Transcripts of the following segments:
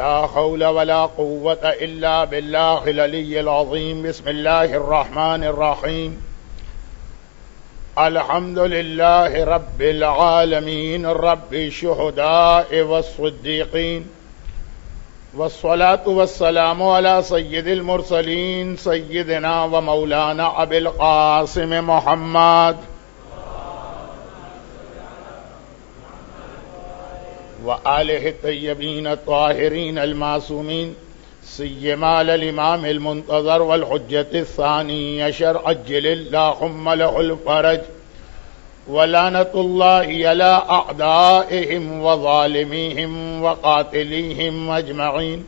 ولا حول ولا قوة إلا بالله العلي العظيم. بسم الله الرحمن الرحيم. الحمد لله رب العالمين رب الشهداء والصديقين، والصلاة والسلام على سيد المرسلين سيدنا ومولانا أبي القاسم محمد وآله الطيبين الطاهرين المعصومين، سيما الإمام المنتظر والحجة الثاني عشر عجل اللهم له الفرج، ولعنة الله على أعدائهم وظالميهم وقاتليهم أجمعين.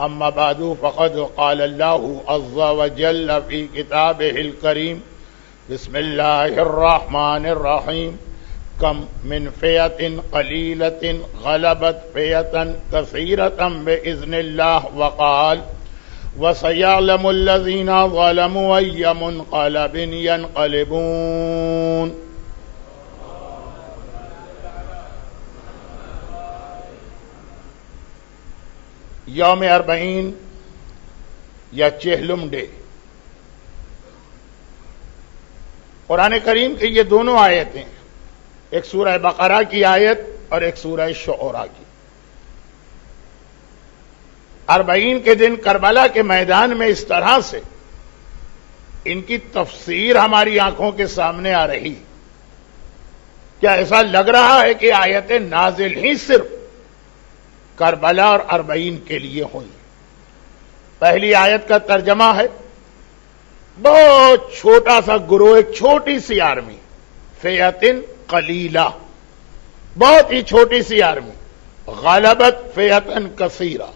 أما بعد، فقد قال الله عز وجل في كتابه الكريم: بسم الله الرحمن الرحيم. كم من فئة قليلة غلبت فئة كثيرة بإذن الله، وقال: وسيعلم الذين ظلموا أي منقلب ينقلبون. یوم اربعین یا چہلم ڈے، قرآن کریم کی یہ دونوں آیتیں، ایک سورہ بقرہ کی آیت اور ایک سورہ شعراء کی، اربعین کے دن کربلا کے میدان میں اس طرح سے ان کی تفسیر ہماری آنکھوں کے سامنے آ رہی، کیا ایسا لگ رہا ہے کہ آیتیں نازل ہی صرف کربلا اور اربعین کے لیے ہوئی؟ پہلی آیت کا ترجمہ ہے: بہت چھوٹا سا گروہ، ایک چھوٹی سی آرمی، فئتن قلیلہ، بہت ہی چھوٹی سی آرمی، غلبت فئتن کثیرہ،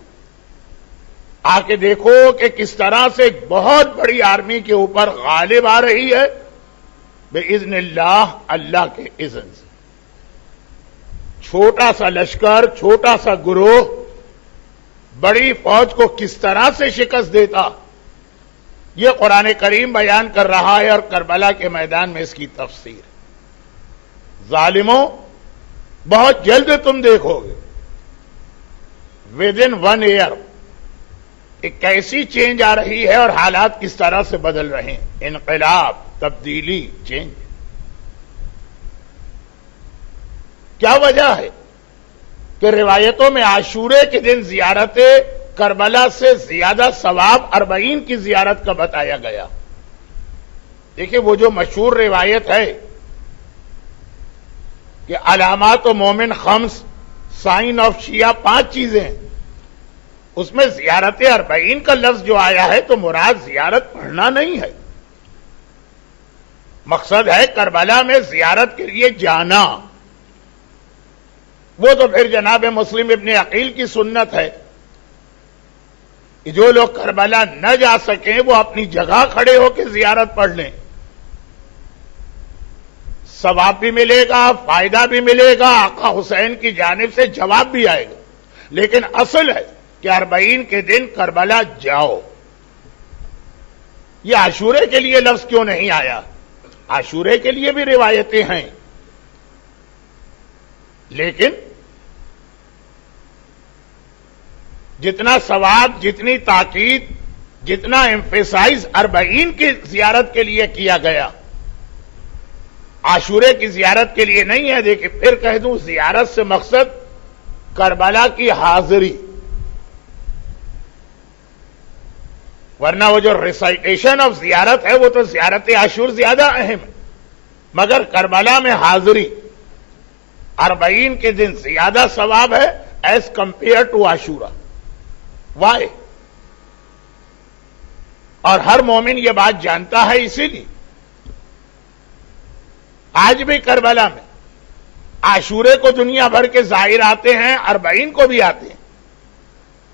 آ کے دیکھو کہ کس طرح سے ایک بہت بڑی آرمی کے اوپر غالب آ رہی ہے بِإِذْنِ اللہ، اللہ کے اذن سے۔ چھوٹا سا لشکر، چھوٹا سا گروہ بڑی فوج کو کس طرح سے شکست دیتا، یہ قرآن کریم بیان کر رہا ہے، اور کربلا کے میدان میں اس کی تفسیر۔ ظالموں، بہت جلد تم دیکھو گے ود ان 1 ایئر ایک کیسی چینج آ رہی ہے اور حالات کس طرح سے بدل رہے ہیں، انقلاب، تبدیلی، چینج۔ کیا وجہ ہے کہ روایتوں میں عاشورے کے دن زیارت کربلا سے زیادہ ثواب اربعین کی زیارت کا بتایا گیا؟ دیکھیں، وہ جو مشہور روایت ہے کہ علامات و مومن خمس، سائن آف شیعہ 5 چیزیں ہیں، اس میں زیارت اربعین کا لفظ جو آیا ہے تو مراد زیارت پڑھنا نہیں ہے، مقصد ہے کربلا میں زیارت کے لیے جانا۔ وہ تو پھر جناب مسلم ابن عقیل کی سنت ہے کہ جو لوگ کربلا نہ جا سکیں وہ اپنی جگہ کھڑے ہو کے زیارت پڑھ لیں، ثواب بھی ملے گا، فائدہ بھی ملے گا، آقا حسین کی جانب سے جواب بھی آئے گا۔ لیکن اصل ہے کہ اربعین کے دن کربلا جاؤ۔ یہ عاشورے کے لیے لفظ کیوں نہیں آیا؟ عاشورے کے لیے بھی روایتیں ہیں، لیکن جتنا ثواب، جتنی تاکید، جتنا ایمفیسائز اربعین کی زیارت کے لیے کیا گیا، عاشورے کی زیارت کے لیے نہیں ہے۔ دیکھیں، پھر کہہ دوں، زیارت سے مقصد کربلا کی حاضری، ورنہ وہ جو ریسائٹیشن آف زیارت ہے وہ تو زیارت عاشور زیادہ اہم ہے، مگر کربلا میں حاضری اربعین کے دن زیادہ ثواب ہے ایز کمپیئر ٹو عاشورہ۔ وائی؟ اور ہر مومن یہ بات جانتا ہے، اسی لیے آج بھی کربلا میں عاشورے کو دنیا بھر کے زائر آتے ہیں، اربعین کو بھی آتے ہیں،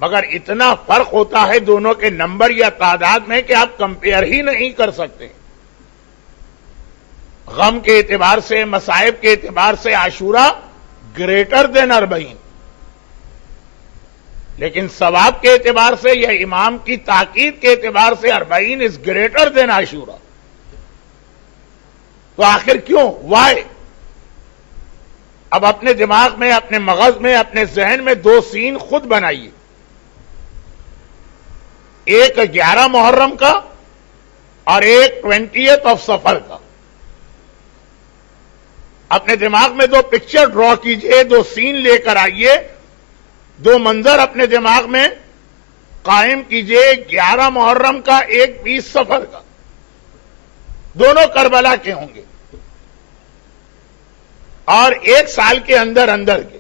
مگر اتنا فرق ہوتا ہے دونوں کے نمبر یا تعداد میں کہ آپ کمپیئر ہی نہیں کر سکتے۔ غم کے اعتبار سے، مصائب کے اعتبار سے عاشورہ گریٹر دین اربعین، لیکن ثواب کے اعتبار سے یا امام کی تاکید کے اعتبار سے اربعین از گریٹر دین عاشورہ۔ تو آخر کیوں؟ وائی؟ اب اپنے دماغ میں، اپنے مغز میں، اپنے ذہن میں 2 سین خود بنائیے۔ ایک 11 محرم کا اور ایک 20 سفر کا. اپنے دماغ میں دو پکچر ڈرا کیجئے, دو سین لے کر آئیے, دو منظر اپنے دماغ میں قائم کیجئے. 11 محرم کا, ایک 20 سفر کا, دونوں کربلا کے ہوں گے اور ایک سال کے اندر اندر کے.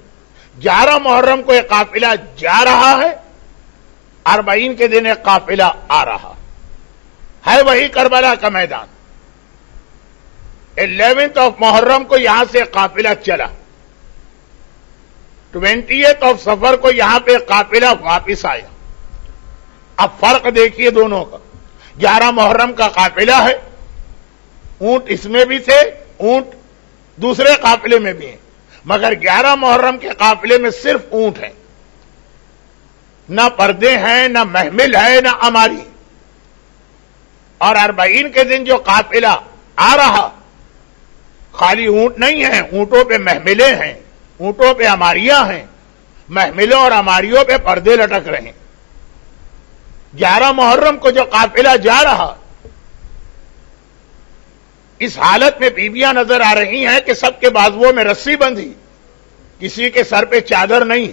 11 محرم کو ایک قافلہ جا رہا ہے, 40 کے دن ایک قافلہ آ رہا ہے, وہی کربلا کا میدان. 11 محرم کو یہاں سے قافلہ چلا, 20 سفر کو یہاں پہ قافلہ واپس آیا. اب فرق دیکھیے دونوں کا. 11 محرم کا قافلہ ہے, اونٹ اس میں بھی تھے, اونٹ دوسرے قافلے میں بھی ہیں, مگر 11 محرم کے قافلے میں صرف اونٹ ہیں, نہ پردے ہیں, نہ محمل ہے, نہ اماری. اور 40 کے دن جو قافلہ آ رہا, خالی اونٹ نہیں ہیں, اونٹوں پہ محملیں ہیں, اونٹوں پہ اماریاں ہیں, محملوں اور اماریوں پہ پردے لٹک رہے ہیں. 11 محرم کو جو قافلہ جا رہا, اس حالت میں بیویاں نظر آ رہی ہیں کہ سب کے بازوؤں میں رسی بندھی, کسی کے سر پہ چادر نہیں,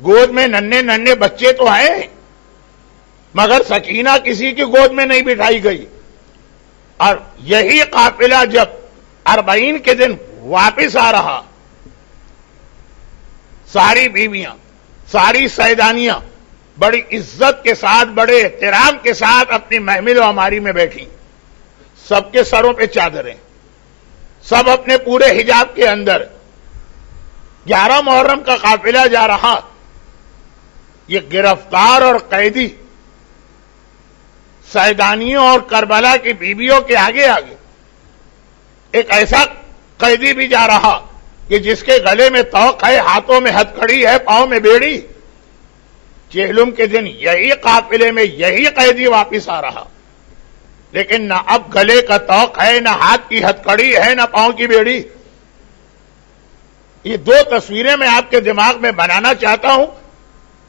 گود میں ننھے ننھے بچے تو ہیں, مگر سکینہ کسی کی گود میں نہیں بٹھائی گئی. اور یہی قافلہ جب 40 کے دن واپس آ رہا, ساری بیویاں, ساری سیدانیاں بڑی عزت کے ساتھ, بڑے احترام کے ساتھ اپنی محمل و ہماری میں بیٹھی. سب کے سروں پہ چادریں, سب اپنے پورے حجاب کے اندر. 11 محرم کا قافلہ جا رہا, یہ گرفتار اور قیدی سیدانیوں اور کربلا کی بیویوں کے آگے آگے. ایک ایسا قیدی بھی جا رہا کہ جس کے گلے میں توق ہے, ہاتھوں میں ہتھکڑی ہے, پاؤں میں بیڑی. چہلم کے دن یہی قافلے میں یہی قیدی واپس آ رہا, لیکن نہ اب گلے کا توق ہے, نہ ہاتھ کی ہتھکڑی ہے, نہ پاؤں کی بیڑی. یہ دو تصویریں میں آپ کے دماغ میں بنانا چاہتا ہوں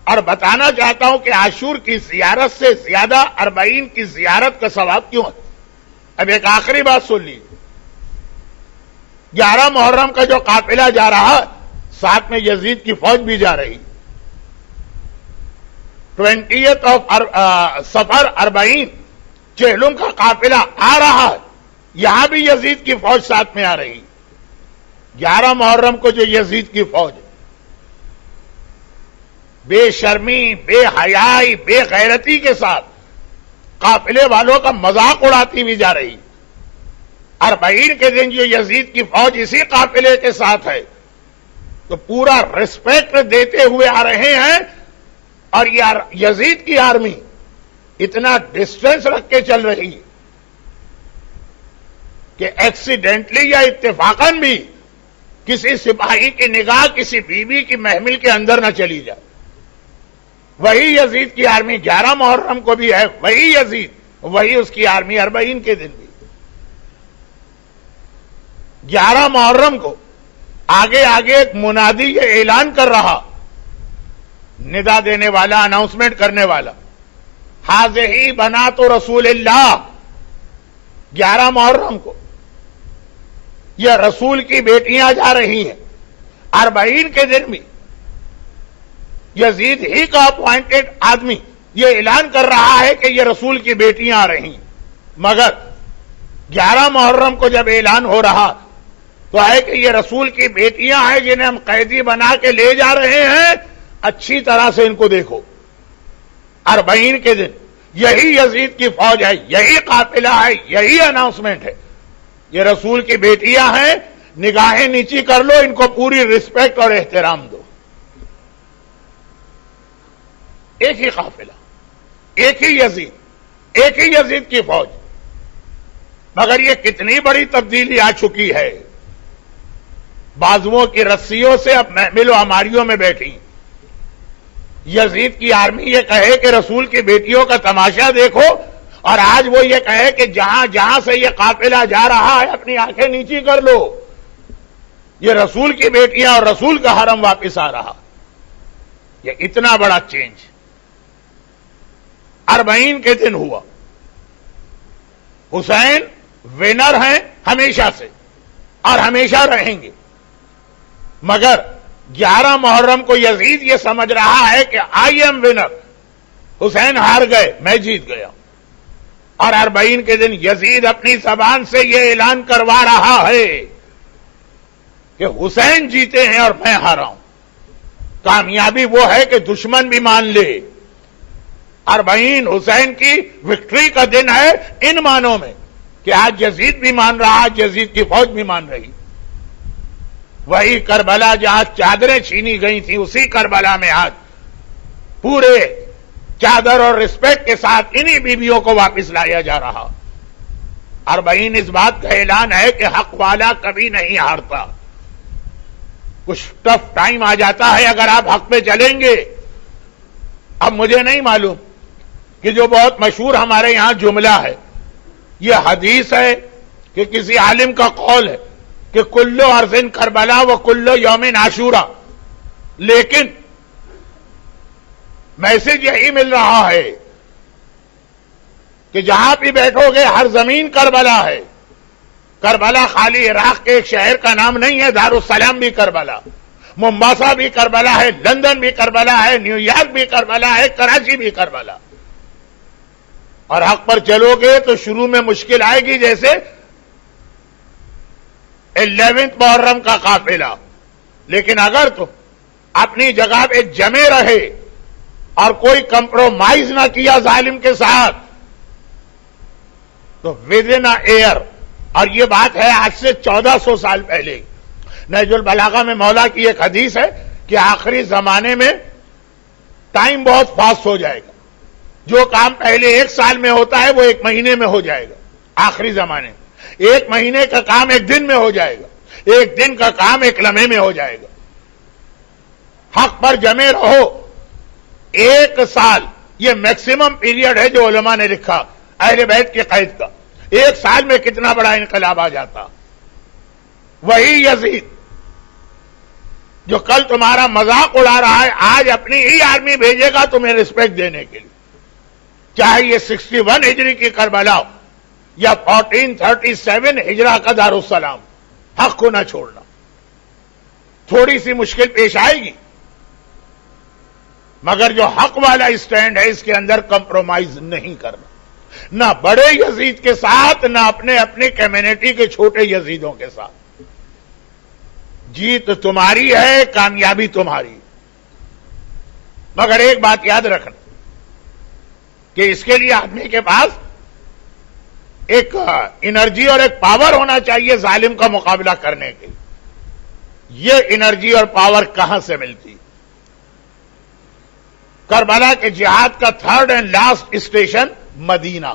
اور بتانا چاہتا ہوں کہ عاشور کی زیارت سے زیادہ 40 کی زیارت کا ثواب کیوں ہے. اب ایک آخری بات سن لیجیے. 11 محرم کا جو قافلہ جا رہا, ساتھ میں یزید کی فوج بھی جا رہی. 20 سفر 40 چہلم کا قافلہ آ رہا, یہاں بھی یزید کی فوج ساتھ میں آ رہی. 11 محرم کو جو یزید کی فوج بے شرمی, بے حیائی, بے غیرتی کے ساتھ قافلے والوں کا مذاق اڑاتی بھی جا رہی. 40 کے دن جو یزید کی فوج اسی قافلے کے ساتھ ہے, تو پورا ریسپیکٹ دیتے ہوئے آ رہے ہیں. اور یہ یزید کی آرمی اتنا ڈسٹینس رکھ کے چل رہی کہ ایکسیڈنٹلی یا اتفاقاً بھی کسی سپاہی کی نگاہ کسی بیوی کی محمل کے اندر نہ چلی جائے. وہی یزید کی آرمی 11 محرم کو بھی ہے, وہی یزید, وہی اس کی آرمی 40 کے دن بھی. 11 محرم کو آگے آگے ایک منادی یہ اعلان کر رہا, ندا دینے والا, اناؤنسمنٹ کرنے والا, حاضہی بنات رسول اللہ. 11 محرم کو یہ رسول کی بیٹیاں جا رہی ہیں. 40 کے دن بھی یزید ہی کا اپوائنٹڈ آدمی یہ اعلان کر رہا ہے کہ یہ رسول کی بیٹیاں آ رہی ہیں. مگر 11 محرم کو جب اعلان ہو رہا تو ہے کہ یہ رسول کی بیٹیاں ہیں جنہیں ہم قیدی بنا کے لے جا رہے ہیں, اچھی طرح سے ان کو دیکھو. 40 کے دن یہی یزید کی فوج ہے, یہی قافلہ ہے, یہی اناؤنسمنٹ ہے, یہ رسول کی بیٹیاں ہیں, نگاہیں نیچی کر لو, ان کو پوری رسپیکٹ اور احترام دو. ایک ہی قافلہ, ایک ہی یزید, ایک ہی یزید کی فوج. مگر یہ کتنی بڑی تبدیلی آ چکی ہے. بازوؤں کی رسیوں سے اب محمل و ہماریوں میں بیٹھی. یزید کی آرمی یہ کہے کہ رسول کی بیٹیوں کا تماشا دیکھو, اور آج وہ یہ کہے کہ جہاں جہاں سے یہ قافلہ جا رہا ہے اپنی آنکھیں نیچی کر لو, یہ رسول کی بیٹیاں اور رسول کا حرم واپس آ رہا. یہ اتنا بڑا چینج. اربعین کے دن ہوا. حسین ونر ہیں ہمیشہ سے اور ہمیشہ رہیں گے. مگر 11 محرم کو یزید یہ سمجھ رہا ہے کہ آئی ایم ونر, حسین ہار گئے, میں جیت گیا. اور 40 کے دن یزید اپنی زبان سے یہ اعلان کروا رہا ہے کہ حسین جیتے ہیں اور میں ہارا ہوں. کامیابی وہ ہے کہ دشمن بھی مان لے. 40 حسین کی وکٹری کا دن ہے ان معنوں میں کہ آج یزید بھی مان رہا, آج یزید کی فوج بھی مان رہی. وہی کربلا جہاں چادریں چھینی گئی تھیں, اسی کربلا میں آج پورے چادر اور رسپیکٹ کے ساتھ انہی بیویوں کو واپس لایا جا رہا. 40 اس بات کا اعلان ہے کہ حق والا کبھی نہیں ہارتا. کچھ ٹف ٹائم آ جاتا ہے اگر آپ حق پہ چلیں گے. اب مجھے نہیں معلوم کہ جو بہت مشہور ہمارے یہاں جملہ ہے یہ حدیث ہے کہ کسی عالم کا قول ہے کہ کلو ارضن کربلا و کلو یوم عاشورہ, لیکن میسج یہی مل رہا ہے کہ جہاں بھی بیٹھو گے ہر زمین کربلا ہے. کربلا خالی عراق کے ایک شہر کا نام نہیں ہے, دارالسلام بھی کربلا, ممباسا بھی کربلا ہے, لندن بھی کربلا ہے, نیو یارک بھی کربلا ہے, کراچی بھی کربلا. اور حق پر چلو گے تو شروع میں مشکل آئے گی, جیسے 11 محرم کا قافلہ, لیکن اگر تم اپنی جگہ پہ جمے رہے اور کوئی کمپرومائز نہ کیا ظالم کے ساتھ تو ود ان ایئر, اور یہ بات ہے آج سے 1400 سال پہلے. نہج البلاغہ میں مولا کی ایک حدیث ہے کہ آخری زمانے میں ٹائم بہت فاسٹ ہو جائے گا. جو کام پہلے 1 سال میں ہوتا ہے وہ 1 مہینے میں ہو جائے گا. آخری زمانے میں 1 مہینے کا کام 1 دن میں ہو جائے گا, 1 دن کا کام 1 لمحے میں ہو جائے گا. حق پر جمے رہو. 1 سال یہ میکسیمم پیریڈ ہے جو علماء نے لکھا اہل بیت کی قید کا. 1 سال میں کتنا بڑا انقلاب آ جاتا. وہی یزید جو کل تمہارا مذاق اڑا رہا ہے آج اپنی ہی آرمی بھیجے گا تمہیں رسپیکٹ دینے کے لیے, چاہے یہ 61 ہجری کی کربلا ہو یا 1437 ہجرہ کا دارالسلام. حق کو نہ چھوڑنا. تھوڑی سی مشکل پیش آئے گی مگر جو حق والا اسٹینڈ ہے اس کے اندر کمپرومائز نہیں کرنا, نہ بڑے یزید کے ساتھ نہ اپنے کمیونٹی کے چھوٹے یزیدوں کے ساتھ. جیت تمہاری ہے, کامیابی تمہاری. مگر ایک بات یاد رکھنا کہ اس کے لیے آدمی کے پاس ایک انرجی اور ایک پاور ہونا چاہیے ظالم کا مقابلہ کرنے کے. یہ انرجی اور پاور کہاں سے ملتی؟ کربلا کے جہاد کا 3rd اینڈ لاسٹ اسٹیشن مدینہ.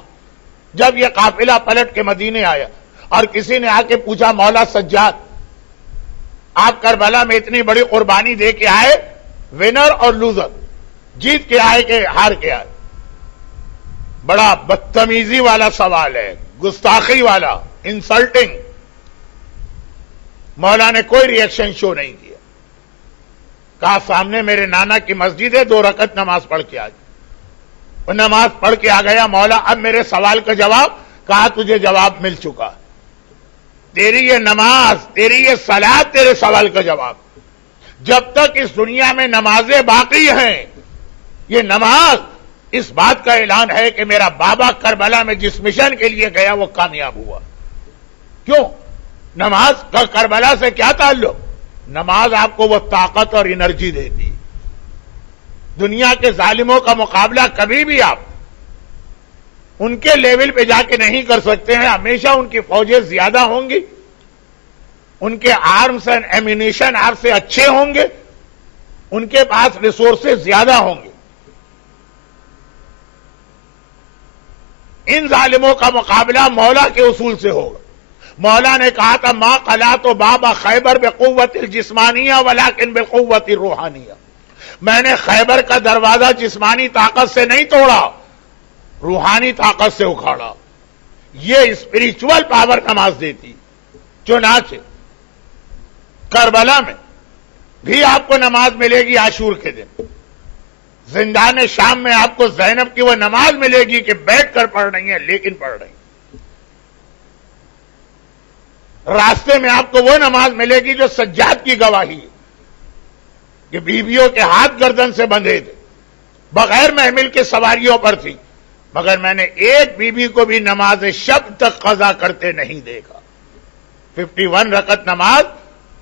جب یہ قافلہ پلٹ کے مدینے آیا اور کسی نے آ کے پوچھا مولا سجاد آپ کربلا میں اتنی بڑی قربانی دے کے آئے, ونر اور لوزر, جیت کے آئے کہ ہار کے آئے؟ بڑا بدتمیزی والا سوال ہے, گستاخی والا, انسلٹنگ. مولا نے کوئی ریئیکشن شو نہیں کیا. کہا سامنے میرے نانا کی مسجد ہے, 2 رکعت نماز پڑھ کے آ جائے. وہ نماز پڑھ کے آ گیا. مولا اب میرے سوال کا جواب. کہا تجھے جواب مل چکا, تیری یہ نماز, تیری یہ صلات تیرے سوال کا جواب. جب تک اس دنیا میں نمازیں باقی ہیں یہ نماز اس بات کا اعلان ہے کہ میرا بابا کربلا میں جس مشن کے لیے گیا وہ کامیاب ہوا. کیوں؟ نماز کا کربلا سے کیا تعلق؟ نماز آپ کو وہ طاقت اور انرجی دیتی. دنیا کے ظالموں کا مقابلہ کبھی بھی آپ ان کے لیول پہ جا کے نہیں کر سکتے ہیں. ہمیشہ ان کی فوجیں زیادہ ہوں گی, ان کے آرمز اینڈ ایمونیشن آپ سے اچھے ہوں گے, ان کے پاس ریسورسز زیادہ ہوں گے. ان ظالموں کا مقابلہ مولا کے اصول سے ہوگا. مولا نے کہا تھا ما قلعت باب خیبر بقوت الجسمانیہ ولکن بقوت الروحانیہ. میں نے خیبر کا دروازہ جسمانی طاقت سے نہیں توڑا, روحانی طاقت سے اکھاڑا. یہ اسپریچول پاور نماز دیتی. چنانچہ کربلا میں بھی آپ کو نماز ملے گی عاشور کے دن. زندان شام میں آپ کو زینب کی وہ نماز ملے گی کہ بیٹھ کر پڑھ رہی ہیں لیکن پڑھ رہی ہیں. راستے میں آپ کو وہ نماز ملے گی جو سجاد کی گواہی ہے کہ بیویوں کے ہاتھ گردن سے بندھے تھے, بغیر محمل کے سواریوں پر تھی, مگر میں نے ایک بیوی کو بھی نماز شب تک قضا کرتے نہیں دیکھا. 51 رکعت نماز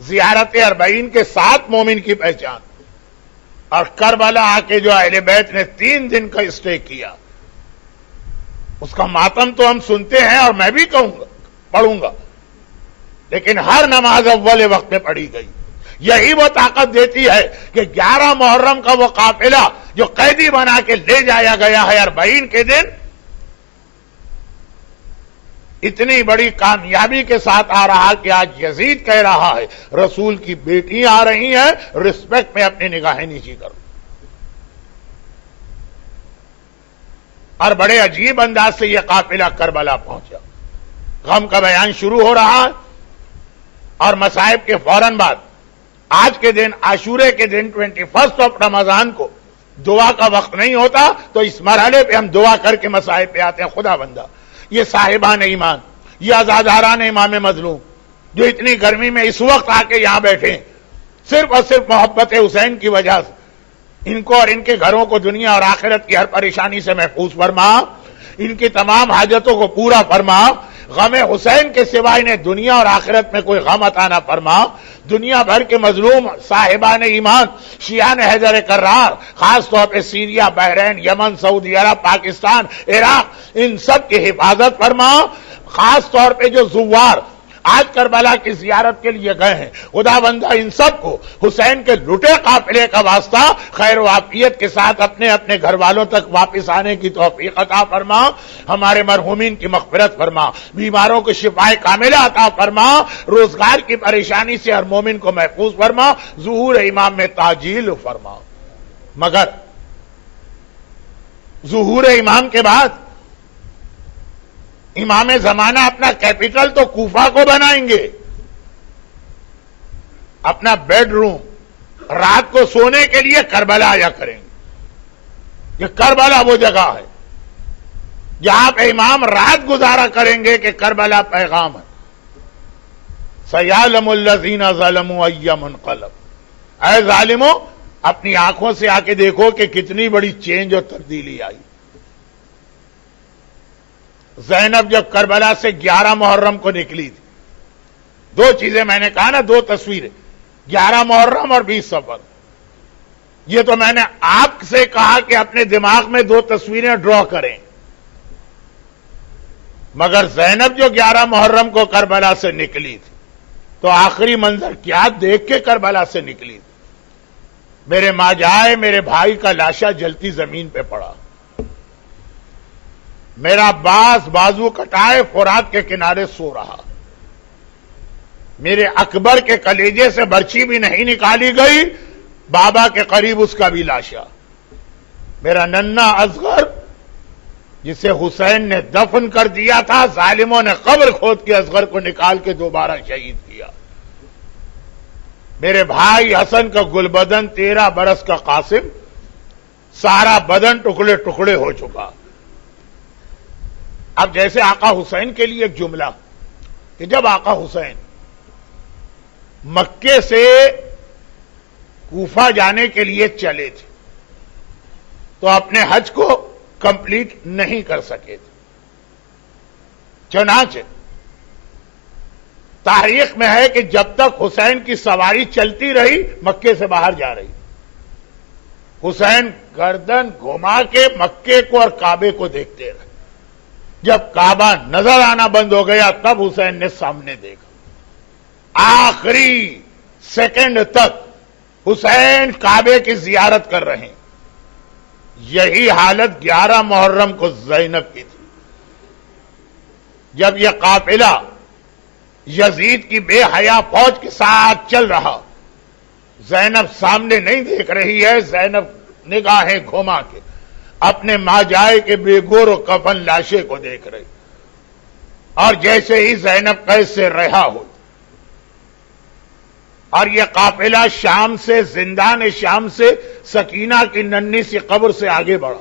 زیارت اربعین کے 7 مومن کی پہچان. اور کربلا آ کے جو اہل بیت نے 3 دن کا اسٹے کیا, اس کا ماتم تو ہم سنتے ہیں اور میں بھی کہوں گا پڑھوں گا, لیکن ہر نماز اول وقت میں پڑھی گئی. یہی وہ طاقت دیتی ہے کہ 11 محرم کا وہ قافلہ جو قیدی بنا کے لے جایا گیا ہے اربعین کے دن, اتنی بڑی کامیابی کے ساتھ آ رہا کہ آج یزید کہہ رہا ہے رسول کی بیٹی آ رہی ہیں, رسپیکٹ میں اپنی نگاہیں نیچی کرو. اور بڑے عجیب انداز سے یہ قافلہ کربلا پہنچا. غم کا بیان شروع ہو رہا ہے اور مصائب کے فوراً بعد آج کے دن عاشورے کے دن 21 رمضان کو دعا کا وقت نہیں ہوتا, تو اس مرحلے پہ ہم دعا کر کے مصائب پہ آتے ہیں. خدا بندہ یہ صاحبان ایمان, یہ آزاداران امام مظلوم جو اتنی گرمی میں اس وقت آ کے یہاں بیٹھے صرف اور صرف محبت حسین کی وجہ سے, ان کو اور ان کے گھروں کو دنیا اور آخرت کی ہر پریشانی سے محفوظ فرما, ان کی تمام حاجتوں کو پورا فرما. غم حسین کے سوا انہیں دنیا اور آخرت میں کوئی غم عطا نہ فرما. دنیا بھر کے مظلوم صاحبان ایمان, شیعان حیدر کرار, خاص طور پہ سیریا, بحرین, یمن, سعودی عرب, پاکستان, عراق, ان سب کی حفاظت فرما. خاص طور پہ جو زوار آج کربلا کی زیارت کے لیے گئے ہیں, خدا بندہ ان سب کو حسین کے لٹے قافلے کا واسطہ خیر و عافیت کے ساتھ اپنے اپنے گھر والوں تک واپس آنے کی توفیق عطا فرما. ہمارے مرحومین کی مغفرت فرما, بیماروں کو شفائے کاملہ عطا فرما, روزگار کی پریشانی سے ہر مومن کو محفوظ فرما, ظہور امام میں تاجیل فرما. مگر ظہور امام کے بعد امام زمانہ اپنا کیپٹل تو کوفہ کو بنائیں گے, اپنا بیڈ روم رات کو سونے کے لیے کربلا آیا کریں گے. یہ کربلا وہ جگہ ہے جہاں پہ امام رات گزارا کریں گے کہ کربلا پیغام ہے. سیعلم الذین ظلموا ای منقلب. اے ظالموں, اپنی آنکھوں سے آ کے دیکھو کہ کتنی بڑی چینج اور تبدیلی آئی. زینب جب کربلا سے 11 محرم کو نکلی تھی, 2 چیزیں میں نے کہا نا, 2 تصویریں, 11 محرم اور 20 صفر. یہ تو میں نے آپ سے کہا کہ اپنے دماغ میں 2 تصویریں ڈرا کریں. مگر زینب جو 11 محرم کو کربلا سے نکلی تھی, تو آخری منظر کیا دیکھ کے کربلا سے نکلی تھی. میرے ماں جائے, میرے بھائی کا لاشا جلتی زمین پہ پڑا, میرا عباس بازو کٹائے فرات کے کنارے سو رہا, میرے اکبر کے کلیجے سے برچی بھی نہیں نکالی گئی, بابا کے قریب اس کا بھی لاشا. میرا ننا اصغر جسے حسین نے دفن کر دیا تھا, ظالموں نے قبر کھود کے اصغر کو نکال کے دوبارہ شہید کیا. میرے بھائی حسن کا گلبدن 13 برس کا قاسم, سارا بدن ٹکڑے ٹکڑے ہو چکا. اب جیسے آقا حسین کے لیے ایک جملہ کہ جب آقا حسین مکے سے کوفہ جانے کے لیے چلے تھے تو اپنے حج کو کمپلیٹ نہیں کر سکے تھے. چنانچہ تاریخ میں ہے کہ جب تک حسین کی سواری چلتی رہی مکے سے باہر جا رہی, حسین گردن گھما کے مکے کو اور کعبے کو دیکھتے رہے. جب کعبہ نظر آنا بند ہو گیا تب حسین نے سامنے دیکھا. آخری سیکنڈ تک حسین کعبے کی زیارت کر رہے ہیں. یہی حالت 11 محرم کو زینب کی تھی. جب یہ قافلہ یزید کی بے حیا فوج کے ساتھ چل رہا, زینب سامنے نہیں دیکھ رہی ہے, زینب نگاہیں گھما کے اپنے ماں جائے کے بے گور و کفن لاشے کو دیکھ رہی. اور جیسے ہی زینب قید سے رہا ہو, اور یہ قافلہ شام سے زندان شام سے سکینہ کی ننھی سی قبر سے آگے بڑھا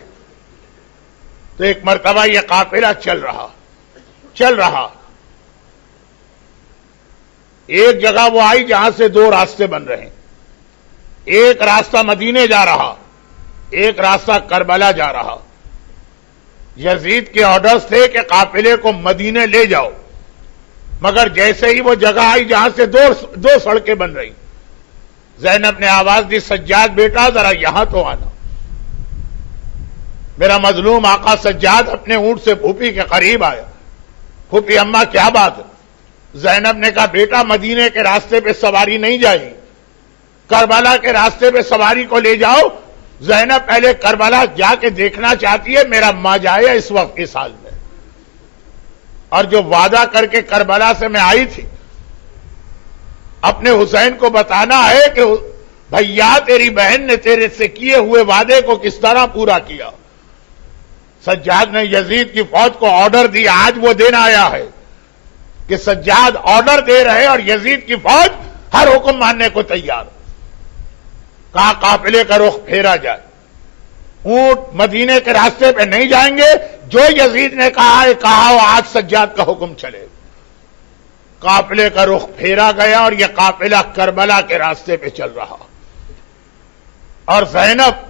تو ایک مرتبہ یہ قافلہ چل رہا ایک جگہ وہ آئی جہاں سے دو راستے بن رہے ہیں. ایک راستہ مدینے جا رہا, ایک راستہ کربلا جا رہا. یزید کے آرڈرز تھے کہ قافلے کو مدینے لے جاؤ, مگر جیسے ہی وہ جگہ آئی جہاں سے دو سڑکیں بن رہی, زینب نے آواز دی, سجاد بیٹا ذرا یہاں تو آنا. میرا مظلوم آقا سجاد اپنے اونٹ سے پھوپھی کے قریب آیا. پھوپھی اماں کیا بات ہے؟ زینب نے کہا بیٹا مدینے کے راستے پہ سواری نہیں جائے گی, کربلا کے راستے پہ سواری کو لے جاؤ. زینب پہلے کربلا جا کے دیکھنا چاہتی ہے, میرا ماں جائے اس وقت اس حال میں. اور جو وعدہ کر کے کربلا سے میں آئی تھی, اپنے حسین کو بتانا ہے کہ بھیا تیری بہن نے تیرے سے کیے ہوئے وعدے کو کس طرح پورا کیا. سجاد نے یزید کی فوج کو آرڈر دیا, آج وہ دن آیا ہے کہ سجاد آرڈر دے رہے اور یزید کی فوج ہر حکم ماننے کو تیار. کہا قافلے کا رخ پھیرا جائے, اونٹ مدینے کے راستے پہ نہیں جائیں گے, جو یزید نے کہا ہے کہا آج سجاد کا حکم چلے. قافلے کا رخ پھیرا گیا اور یہ قافلہ کربلا کے راستے پہ چل رہا. اور زینب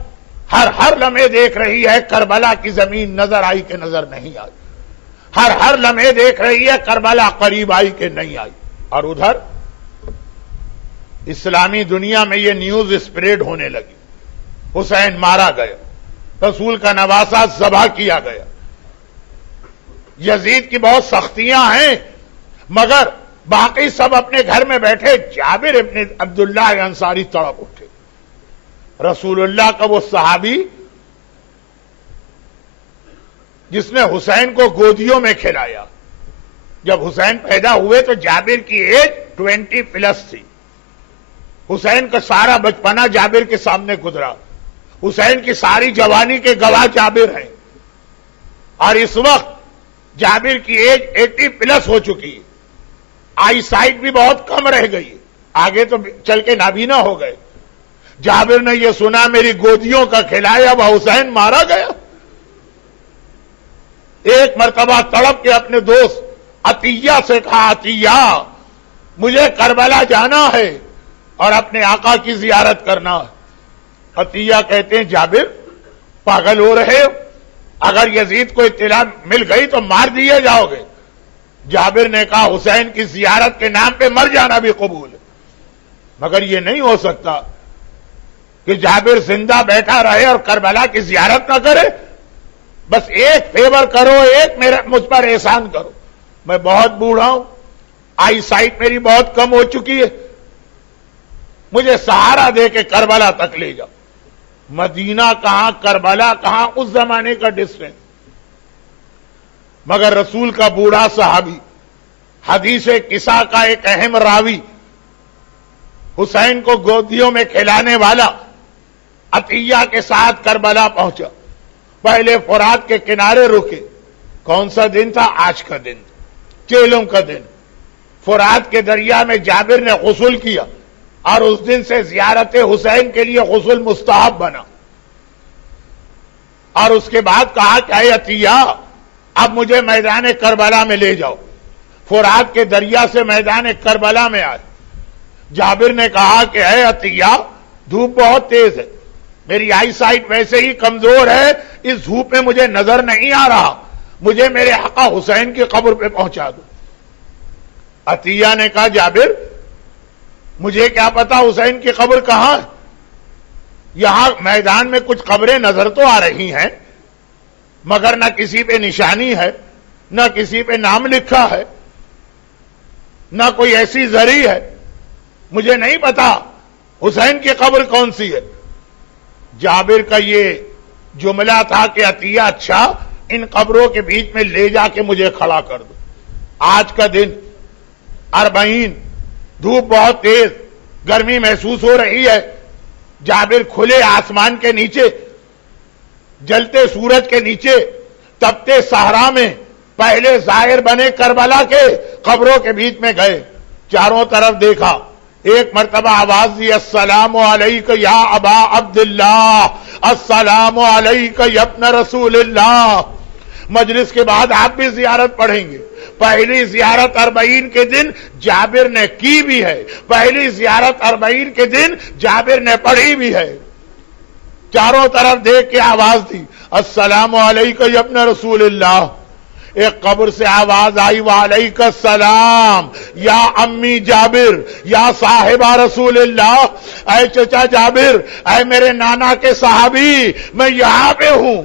ہر لمحے دیکھ رہی ہے کربلا کی زمین نظر آئی کہ نظر نہیں آئی, ہر لمحے دیکھ رہی ہے کربلا قریب آئی کہ نہیں آئی. اور ادھر اسلامی دنیا میں یہ نیوز اسپریڈ ہونے لگی, حسین مارا گیا, رسول کا نواسہ ذبح کیا گیا. یزید کی بہت سختیاں ہیں, مگر باقی سب اپنے گھر میں بیٹھے. جابر ابن عبداللہ انصاری تڑپ اٹھے. رسول اللہ کا وہ صحابی جس نے حسین کو گودیوں میں کھلایا. جب حسین پیدا ہوئے تو جابر کی ایج 20 پلس تھی. حسین کا سارا بچپنا جابر کے سامنے گزرا. حسین کی ساری جوانی کے گواہ جابر ہیں. اور اس وقت جابر کی ایج 80 پلس ہو چکی ہے. آئی سائٹ بھی بہت کم رہ گئی, آگے تو چل کے نابینا ہو گئے. جابر نے یہ سنا میری گودیوں کا کھلایا اب حسین مارا گیا. ایک مرتبہ تڑپ کے اپنے دوست عطیہ سے کہا, عطیہ مجھے کربلا جانا ہے اور اپنے آقا کی زیارت کرنا ہے. عطیہ کہتے ہیں جابر پاگل ہو رہے ہو, اگر یزید کو اطلاع مل گئی تو مار دیے جاؤ گے. جابر نے کہا حسین کی زیارت کے نام پہ مر جانا بھی قبول ہے, مگر یہ نہیں ہو سکتا کہ جابر زندہ بیٹھا رہے اور کربلا کی زیارت نہ کرے. بس ایک فیور کرو, ایک مجھ پر احسان کرو. میں بہت بوڑھا ہوں, آئی سائٹ میری بہت کم ہو چکی ہے, مجھے سہارا دے کے کربلا تک لے جاؤ. مدینہ کہاں کربلا کہاں, اس زمانے کا ڈسٹینس. مگر رسول کا بوڑھا صحابی, حدیث قصہ کا ایک اہم راوی, حسین کو گودیوں میں کھلانے والا عطیہ کے ساتھ کربلا پہنچا. پہلے فرات کے کنارے رکے. کون سا دن تھا؟ آج کا دن, چیلوں کا دن. فرات کے دریا میں جابر نے غسل کیا اور اس دن سے زیارت حسین کے لیے غسل مستحب بنا. اور اس کے بعد کہا کہ اے عطیہ اب مجھے میدان کربلا میں لے جاؤ. فرات کے دریا سے میدان کربلا میں آئے. جابر نے کہا کہ اے عطیہ دھوپ بہت تیز ہے, میری آئی سائٹ ویسے ہی کمزور ہے, اس دھوپ میں مجھے نظر نہیں آ رہا, مجھے میرے آقا حسین کی قبر پہ پہنچا دو. عطیہ نے کہا جابر مجھے کیا پتا حسین کی قبر کہاں ہے, یہاں میدان میں کچھ قبریں نظر تو آ رہی ہیں مگر نہ کسی پہ نشانی ہے, نہ کسی پہ نام لکھا ہے, نہ کوئی ایسی زری ہے, مجھے نہیں پتا حسین کی قبر کون سی ہے. جابر کا یہ جملہ تھا کہ عطیہ اچھا ان قبروں کے بیچ میں لے جا کے مجھے کھڑا کر دو. آج کا دن 40, دھوپ بہت تیز, گرمی محسوس ہو رہی ہے. جابر کھلے آسمان کے نیچے, جلتے سورج کے نیچے, تپتے صحرا میں پہلے ظاہر بنے کربلا کے قبروں کے بیچ میں گئے. چاروں طرف دیکھا, ایک مرتبہ آواز دی السلام علیک یا ابا عبداللہ، السلام علیک یا ابن رسول اللہ۔ مجلس کے بعد آپ بھی زیارت پڑھیں گے۔ پہلی زیارت 40 کے دن جابر نے کی بھی ہے، پہلی زیارت 40 کے دن جابر نے پڑھی بھی ہے۔ چاروں طرف دیکھ کے آواز دی السلام علیک یا ابن رسول اللہ۔ ایک قبر سے آواز آئی وعلیک السلام یا امی جابر یا صاحبہ رسول اللہ، اے چچا جابر، اے میرے نانا کے صحابی، میں یہاں پہ ہوں۔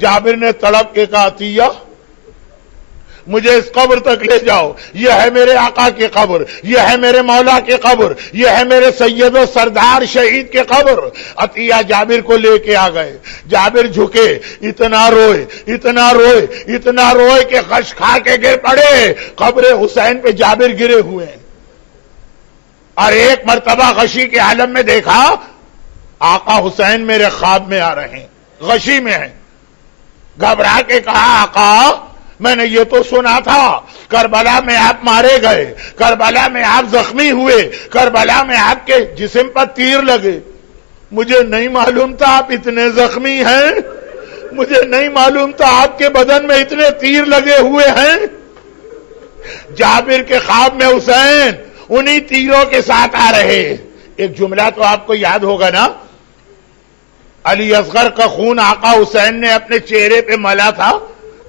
جابر نے تڑپ کے کہا عطیہ مجھے اس قبر تک لے جاؤ، یہ ہے میرے آقا کی قبر، یہ ہے میرے مولا کی قبر، یہ ہے میرے سید و سردار شہید کی قبر۔ عطیہ جابر کو لے کے آ گئے۔ جابر جھکے، اتنا روئے اتنا روئے اتنا روئے کہ غش کھا کے گر پڑے۔ قبر حسین پہ جابر گرے ہوئے ہیں۔ اور ایک مرتبہ غشی کے عالم میں دیکھا آقا حسین میرے خواب میں آ رہے ہیں، غشی میں ہیں۔ گھبرا کے کہا آقا میں نے یہ تو سنا تھا کربلا میں آپ مارے گئے، کربلا میں آپ زخمی ہوئے، کربلا میں آپ کے جسم پر تیر لگے، مجھے نہیں معلوم تھا آپ اتنے زخمی ہیں، مجھے نہیں معلوم تھا آپ کے بدن میں اتنے تیر لگے ہوئے ہیں۔ جابر کے خواب میں حسین انہی تیروں کے ساتھ آ رہے۔ ایک جملہ تو آپ کو یاد ہوگا نا، علی اصغر کا خون آقا حسین نے اپنے چہرے پہ ملا تھا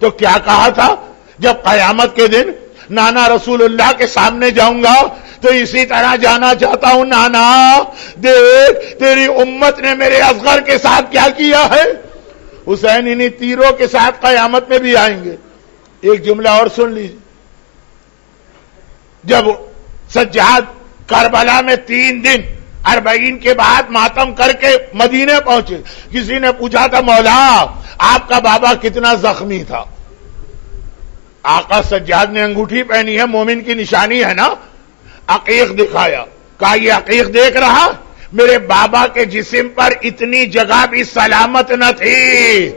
تو کیا کہا تھا؟ جب قیامت کے دن نانا رسول اللہ کے سامنے جاؤں گا تو اسی طرح جانا چاہتا ہوں، نانا دیکھ تیری امت نے میرے اصغر کے ساتھ کیا کیا ہے۔ حسین انہی تیروں کے ساتھ قیامت میں بھی آئیں گے۔ ایک جملہ اور سن لیجیے، جب سجاد کربلا میں 3 دن 40 کے بعد ماتم کر کے مدینے پہنچے، کسی نے پوچھا تھا مولا آپ کا بابا کتنا زخمی تھا؟ آقا سجاد نے انگوٹھی پہنی ہے، مومن کی نشانی ہے نا، عقیق دکھایا، کہا یہ عقیق دیکھ رہا؟ میرے بابا کے جسم پر اتنی جگہ بھی سلامت نہ تھی،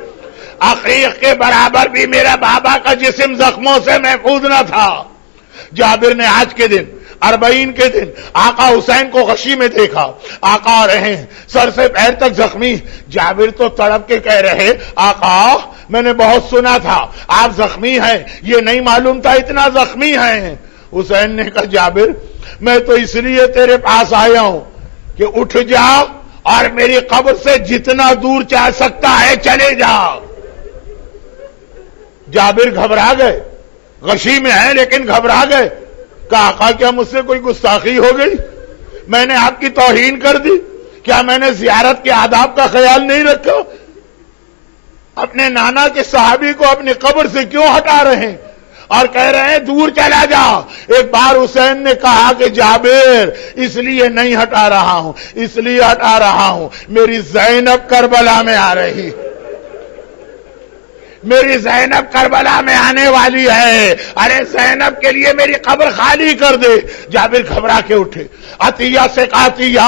عقیق کے برابر بھی میرا بابا کا جسم زخموں سے محفوظ نہ تھا۔ جابر نے آج کے دن 40 کے دن آقا حسین کو غشی میں دیکھا، آقا آ رہے ہیں سر سے پیر تک زخمی۔ جابر تو تڑپ کے کہہ رہے آقا میں نے بہت سنا تھا آپ زخمی ہیں، یہ نہیں معلوم تھا اتنا زخمی ہیں۔ حسین نے کہا جابر میں تو اس لیے تیرے پاس آیا ہوں کہ اٹھ جا اور میری قبر سے جتنا دور چاہ سکتا ہے چلے جا۔ جابر گھبرا گئے، غشی میں ہیں لیکن گھبرا گئے، کہا آقا کیا مجھ سے کوئی گستاخی ہو گئی؟ میں نے آپ کی توہین کر دی؟ کیا میں نے زیارت کے آداب کا خیال نہیں رکھا؟ اپنے نانا کے صحابی کو اپنی قبر سے کیوں ہٹا رہے ہیں اور کہہ رہے ہیں دور چلا جا؟ ایک بار حسین نے کہا کہ جابر اس لیے نہیں ہٹا رہا ہوں، اس لیے ہٹا رہا ہوں میری زینب کربلا میں آ رہی، میری زینب کربلا میں آنے والی ہے، ارے زینب کے لیے میری قبر خالی کر دے۔ جابر گھبرا کے اٹھے، عطیہ سے کہا عطیہ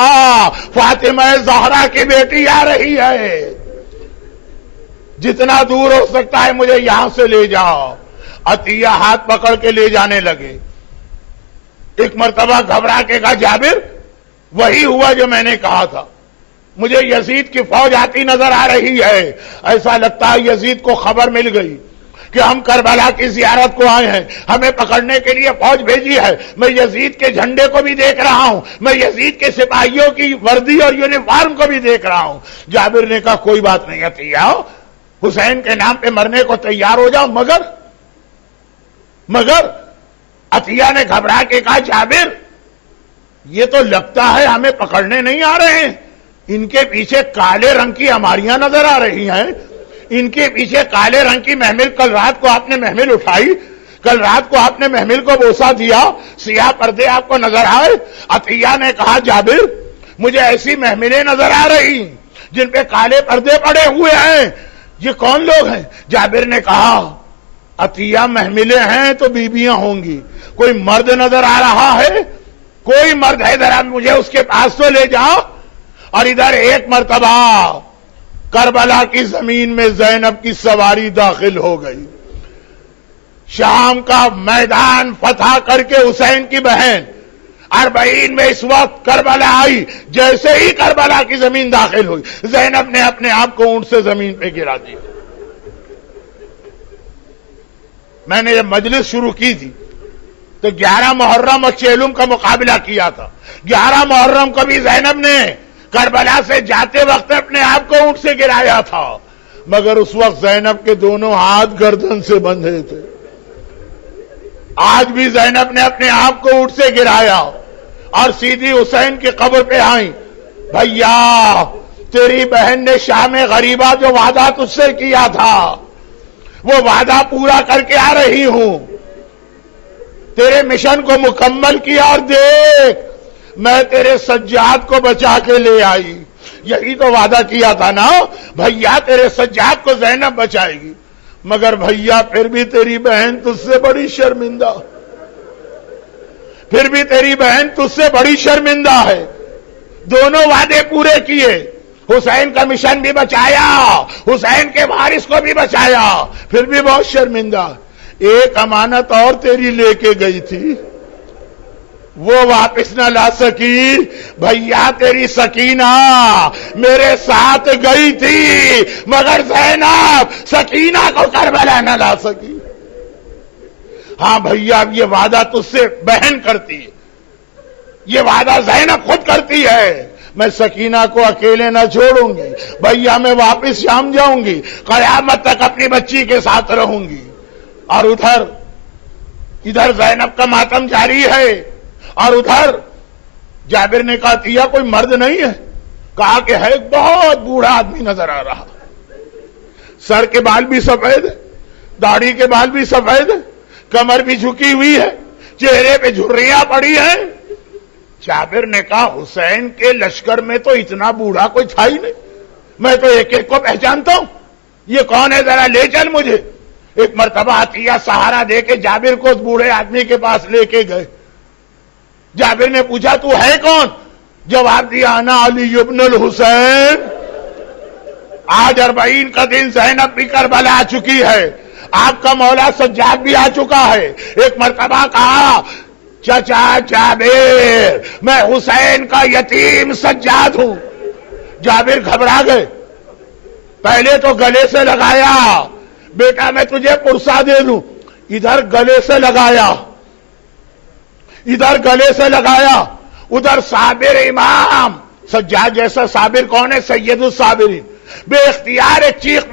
فاطمہ زہرا کی بیٹی آ رہی ہے، جتنا دور ہو سکتا ہے مجھے یہاں سے لے جاؤ۔ عطیہ ہاتھ پکڑ کے لے جانے لگے۔ ایک مرتبہ گھبرا کے کہا جابر وہی ہوا جو میں نے کہا تھا، مجھے یزید کی فوج آتی نظر آ رہی ہے، ایسا لگتا ہے یزید کو خبر مل گئی کہ ہم کربلا کی زیارت کو آئے ہیں، ہمیں پکڑنے کے لیے فوج بھیجی ہے۔ میں یزید کے جھنڈے کو بھی دیکھ رہا ہوں، میں یزید کے سپاہیوں کی وردی اور یونیفارم کو بھی دیکھ رہا ہوں۔ جابر نے کہا کوئی بات نہیں عطیہ، حسین کے نام پہ مرنے کو تیار ہو جاؤ، مگر عطیہ نے گھبرا کے کہا جابر یہ تو لگتا ہے ہمیں پکڑنے نہیں آ رہے ہیں، ان کے پیچھے کالے رنگ کی ہماریاں نظر آ رہی ہیں، ان کے پیچھے کالے رنگ کی محمل، کل رات کو آپ نے محمل اٹھائی، کل رات کو آپ نے محمل کو بوسہ دیا، سیاہ پردے آپ کو نظر آئے۔ عطیہ نے کہا جابر مجھے ایسی محملیں نظر آ رہی جن پہ کالے پردے پڑے ہوئے ہیں، یہ کون لوگ ہیں؟ جابر نے کہا عطیہ محملیں ہیں تو بیویاں ہوں گی، کوئی مرد نظر آ رہا ہے؟ کوئی مرد ہے ذرا مجھے اس کے پاس تو لے جاؤ۔ اور ادھر ایک مرتبہ کربلا کی زمین میں زینب کی سواری داخل ہو گئی، شام کا میدان فتح کر کے حسین کی بہن 40 میں اس وقت کربلا آئی، جیسے ہی کربلا کی زمین داخل ہوئی زینب نے اپنے آپ کو اونٹ سے زمین پہ گرا دیا۔ میں نے یہ مجلس شروع کی تھی تو 11 محرم اور چیلم کا مقابلہ کیا تھا۔ 11 محرم کو بھی زینب نے کربلا سے جاتے وقت اپنے آپ کو اونٹ سے گرایا تھا، مگر اس وقت زینب کے دونوں ہاتھ گردن سے بندھے تھے۔ آج بھی زینب نے اپنے آپ کو اونٹ سے گرایا اور سیدھی حسین کی قبر پہ آئیں۔ بھیا تیری بہن نے شام غریبہ جو وعدہ تجھ سے کیا تھا وہ وعدہ پورا کر کے آ رہی ہوں، تیرے مشن کو مکمل کیا، اور دیکھ میں تیرے سجاد کو بچا کے لے آئی۔ یہی تو وعدہ کیا تھا نا بھیا، تیرے سجاد کو زینب بچائے گی، مگر بھیا پھر بھی تیری بہن تجھ سے بڑی شرمندہ، پھر بھی تیری بہن تجھ سے بڑی شرمندہ ہے۔ دونوں وعدے پورے کیے، حسین کا مشن بھی بچایا، حسین کے وارث کو بھی بچایا، پھر بھی بہت شرمندہ۔ ایک امانت اور تیری لے کے گئی تھی، وہ واپس نہ لا سکی۔ بھیا تیری سکینہ میرے ساتھ گئی تھی، مگر زینب سکینہ کو کربلا نہ لا سکی۔ ہاں بھیا اب یہ وعدہ تجھ سے بہن کرتی ہے، یہ وعدہ زینب خود کرتی ہے، میں سکینہ کو اکیلے نہ چھوڑوں گی بھیا، میں واپس شام جاؤں گی، قیامت تک اپنی بچی کے ساتھ رہوں گی۔ اور ادھر زینب کا ماتم جاری ہے، اور ادھر جابر نے کہا تیا کوئی مرد نہیں ہے؟ کہا کہ ہے، ایک بہت بوڑھا آدمی نظر آ رہا، سر کے بال بھی سفید، داڑھی کے بال بھی سفید، کمر بھی جھکی ہوئی ہے، چہرے پہ جھریاں پڑی ہیں۔ جابر نے کہا حسین کے لشکر میں تو اتنا بوڑھا کوئی تھا ہی نہیں، میں تو ایک ایک کو پہچانتا ہوں، یہ کون ہے ذرا لے چل مجھے۔ ایک مرتبہ عطیہ سہارا دے کے جابر کو اس بوڑھے آدمی کے پاس لے کے گئے۔ جابر نے پوچھا تو ہے کون؟ جواب دیا انا علی ابن الحسین۔ آج 40 کا دن، زینب بھی کربلا آ چکی ہے، آپ کا مولا سجاد بھی آ چکا ہے۔ ایک مرتبہ کہا چچا جابر میں حسین کا یتیم سجاد ہوں۔ جابر گھبرا گئے، پہلے تو گلے سے لگایا، بیٹا میں تجھے پرسا دے دوں، ادھر گلے سے لگایا، ادھر گلے سے لگایا، ادھر صابر امام۔ سجاد جیسا صابر کون ہے؟ سید الصابرین۔ بے اختیار ایک چیخ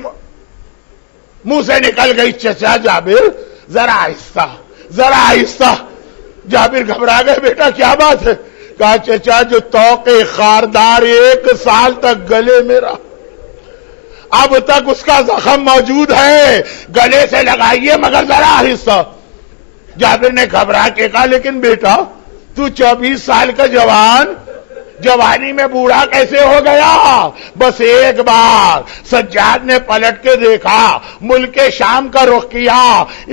منہ سے نکل گئی، چچا جابر ذرا آہستہ، ذرا آہستہ۔ جابر گھبرا گئے، بیٹا کیا بات ہے؟ کہا چچا جو توق خاردار 1 سال تک گلے میں رہا، اب تک اس کا زخم موجود ہے، گلے سے لگائیے مگر ذرا آہستہ۔ جابر نے گھبرا کے کہا لیکن بیٹا تو 24 سال کا جوان، جوانی میں بوڑھا کیسے ہو گیا؟ بس ایک بار سجاد نے پلٹ کے دیکھا، ملک شام کا رخ کیا،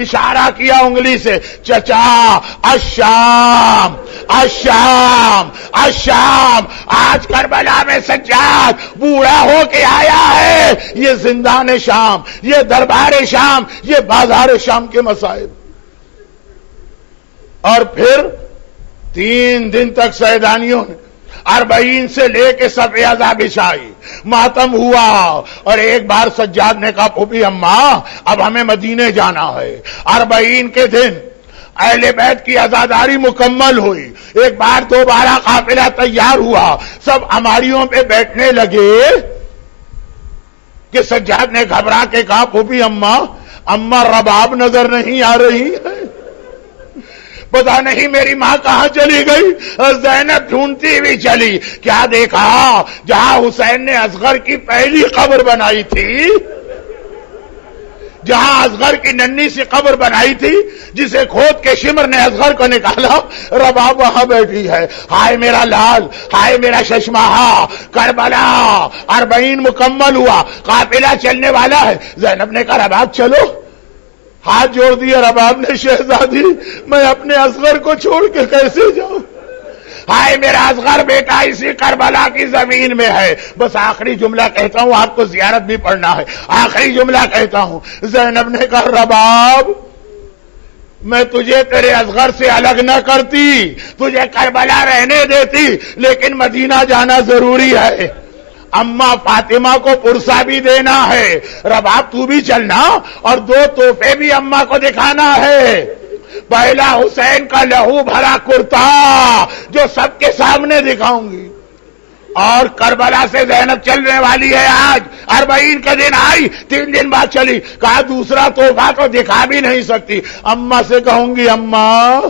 اشارہ کیا انگلی سے، چچا الشام الشام الشام۔ آج کربلا میں سجاد بوڑھا ہو کے آیا ہے، یہ زندان شام، یہ دربار شام، یہ بازار شام کے مصائب۔ اور پھر 3 دن تک سیدانیوں نے 40 سے لے کے سب عزا بچھائی، ماتم ہوا، اور ایک بار سجاد نے کہا پھوپھی اماں اب ہمیں مدینے جانا ہے۔ 40 کے دن اہل بیت کی عزاداری مکمل ہوئی، ایک بار دوبارہ قافلہ تیار ہوا، سب اماریوں پہ بیٹھنے لگے کہ سجاد نے گھبرا کے کہا پھوپھی اماں رباب نظر نہیں آ رہی ہے، پتا نہیں میری ماں کہاں چلی گئی۔ زینب ڈھونڈتی ہوئی چلی، کیا دیکھا؟ جہاں حسین نے اصغر کی پہلی قبر بنائی تھی، جہاں اصغر کی ننھی سی قبر بنائی تھی، جسے کھود کے شمر نے اصغر کو نکالا، رباب وہاں بیٹھی ہے۔ ہائے میرا لال، ہائے میرا ششماہا، کربلا 40 مکمل ہوا، قافلہ چلنے والا ہے۔ زینب نے کہا رباب چلو، ہاتھ جوڑ دیا رباب نے، شہزادی میں اپنے اصغر کو چھوڑ کے کیسے جاؤں؟ ہائے میرا اصغر بیٹا اسی کربلا کی زمین میں ہے۔ بس آخری جملہ کہتا ہوں، آپ کو زیارت بھی پڑھنا ہے، آخری جملہ کہتا ہوں۔ زینب نے کہا رباب میں تجھے تیرے اصغر سے الگ نہ کرتی، تجھے کربلا رہنے دیتی، لیکن مدینہ جانا ضروری ہے، اماں فاطمہ کو پرسہ بھی دینا ہے، رباب تو بھی چلنا اور 2 تحفے بھی اماں کو دکھانا ہے۔ پہلا حسین کا لہو بھرا کرتا جو سب کے سامنے دکھاؤں گی، اور کربلا سے زینب چلنے والی ہے آج، 40 کا دن آئی، 3 دن بعد چلی، کہا دوسرا تحفہ تو دکھا بھی نہیں سکتی، اماں سے کہوں گی اماں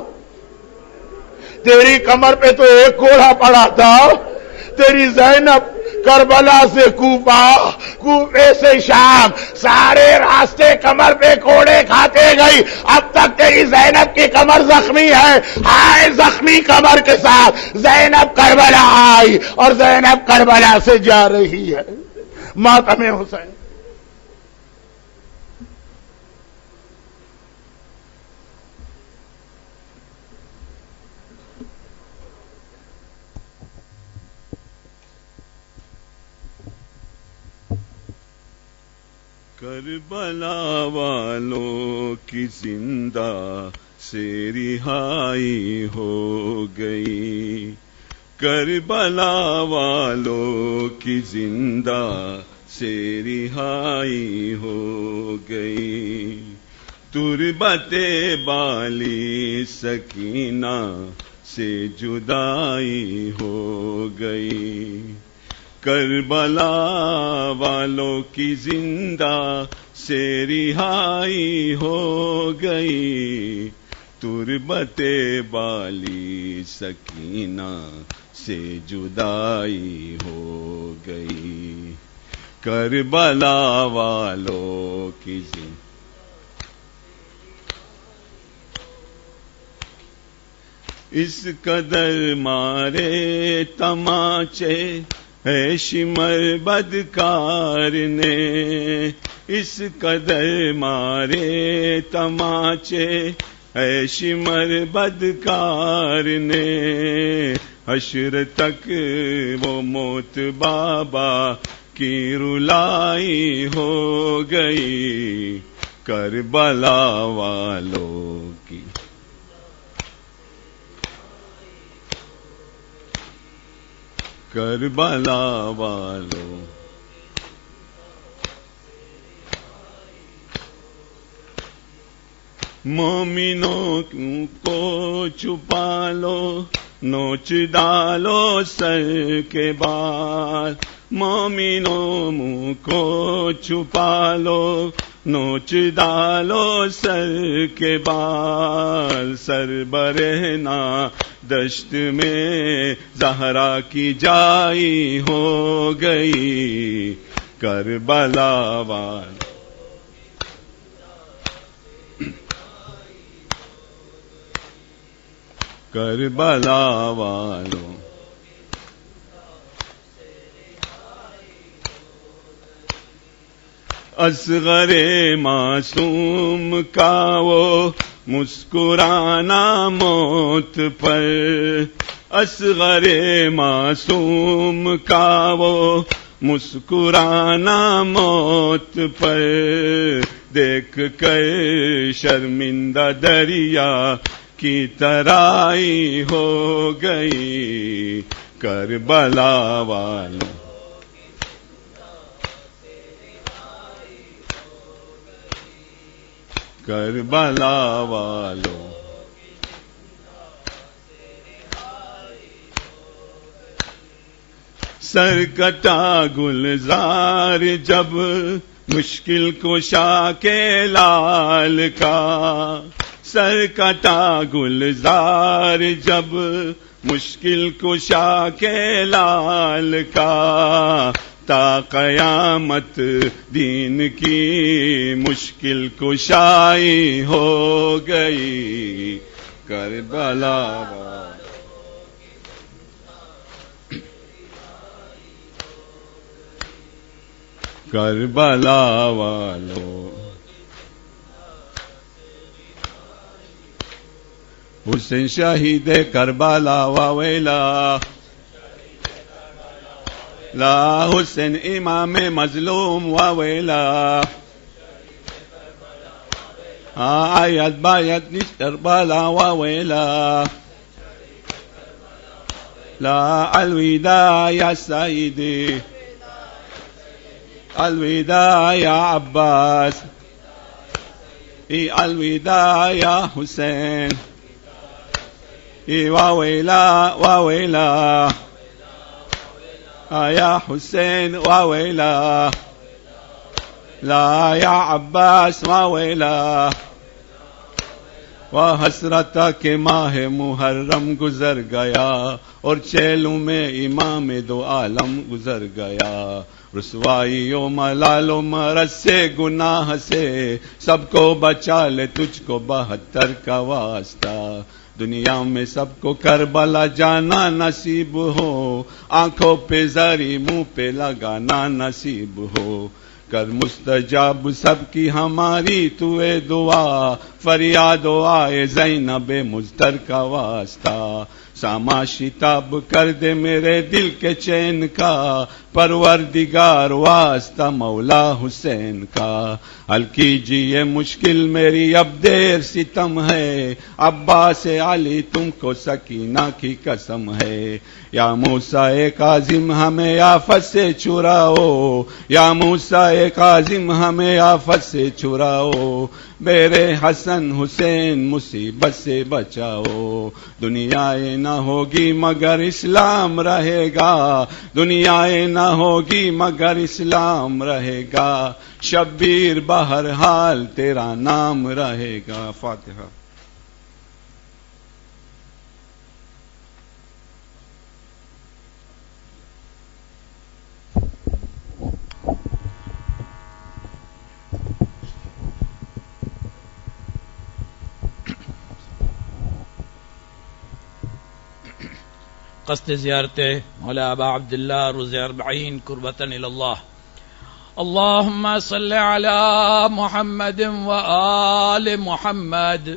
تیری کمر پہ تو ایک کوڑا پڑا تھا، تیری زینب کربلا سے کوفہ، کوفے سے شام، سارے راستے کمر پہ کوڑے کھاتے گئی، اب تک تیری زینب کی کمر زخمی ہے، ہائے زخمی کمر کے ساتھ زینب کربلا آئی اور زینب کربلا سے جا رہی ہے۔ ماتم حسین کربلا والوں کی زندہ سے رہائی ہو گئی، کربلا والوں کی زندہ سے رہائی ہو گئی، تربت بالی سکینہ سے جدائی ہو گئی، کربلا والوں کی زندہ سے رہائی ہو گئی، تربت بالی سکینہ سے جدائی ہو گئی، کربلا والوں کی زندہ۔ اس قدر مارے تماچے ہے شمر بدکار نے، اس قدر مارے تماچے ہے شمر بدکار نے، حشر تک وہ موت بابا کی رلائی ہو گئی، کربلا والوں کی۔ کربلا والوں مومنوں کو چھپا لو، نوچ ڈالو سر کے بال، مومنوں کو چھپا لو، نوچ ڈالو سر کے بال، سر برہنا دشت میں زہرا کی جائی ہو گئی، کربلا والوں۔ کربلا والوں اصغر معصوم کا وہ مسکرانا موت پر، اصغر معصوم کا وہ مسکرانا موت پر، دیکھ کر شرمندہ دریا کی ترائی ہو گئی، کربلا والوں۔ کربلا والوں سر کٹا گلزار جب مشکل کشا کے لال کا، سر کٹا گلزار جب مشکل کشا کے لال کا، تا قیامت دین کی مشکل کشائی ہو گئی، کربلا کربلا والوں۔ حسین شہید کربلا وویلا، لا حسین امام مظلوم وویلا، آيت بايت كربلا وويلا لا الوداع يا سيدي الوداع يا عباس الوداع يا حسين وويلا وويلا يا حسين وويلا لا يا عباس وويلا وحسرتہ کے ماہ محرم گزر گیا اور چیلوں میں امام دو عالم گزر گیا رسوائی و ملال و مرض سے گناہ سے سب کو بچا لے تجھ کو 72 کا واسطہ دنیا میں سب کو کربلا جانا نصیب ہو آنکھوں پہ زری منہ پہ لگانا نصیب ہو کر مستجاب سب کی ہماری تو اے دعا فریاد و آئے زینب مزدر کا واسطہ ساما شتاب کر دے میرے دل کے چین کا پروردگار واسطہ مولا حسین کا حل کیجئے مشکل میری اب دیر ستم ہے عباس علی تم کو سکینہ کی قسم ہے یا موسیٰ کاظم ہمیں آفت سے چھڑاؤ یا موسیٰ کاظم ہمیں آفت سے چھڑاؤ میرے حسن حسین مصیبت سے بچاؤ دنیا نہ ہوگی مگر اسلام رہے گا دنیا نہ ہوگی مگر اسلام رہے گا شبیر بہرحال تیرا نام رہے گا فاتحہ قصد زیارت مولا ابا عبداللہ روز 40 قربتاً الاللہ اللہم صل علی محمد وآل محمد